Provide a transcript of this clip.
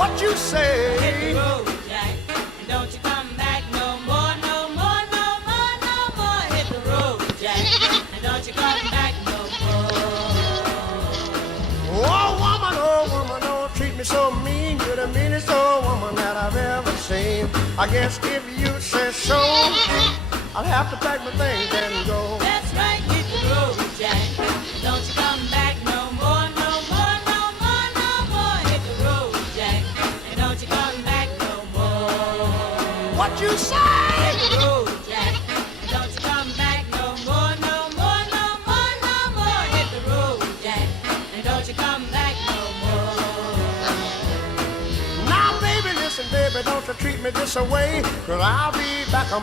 What you say? Hit the road, Jack, and don't you come back no more, no more, no more, no more. Hit the road, Jack, and don't you come back no more. Oh woman, don't treat me so mean. You're the meanest old woman that I've ever seen. I guess if you say so, I'll have to pack my things and go. That's right, hit the road, Jack, don't you come back no more, no more, no more, no more. Hit the road, Jack, and don't you come back no more. What you say? Hit the road, Jack, and don't you come back no more, no more, no more, no more. Hit the road, Jack, and don't you come back no more. Now baby, listen baby, don't you treat me this away, 'cause I'll be back on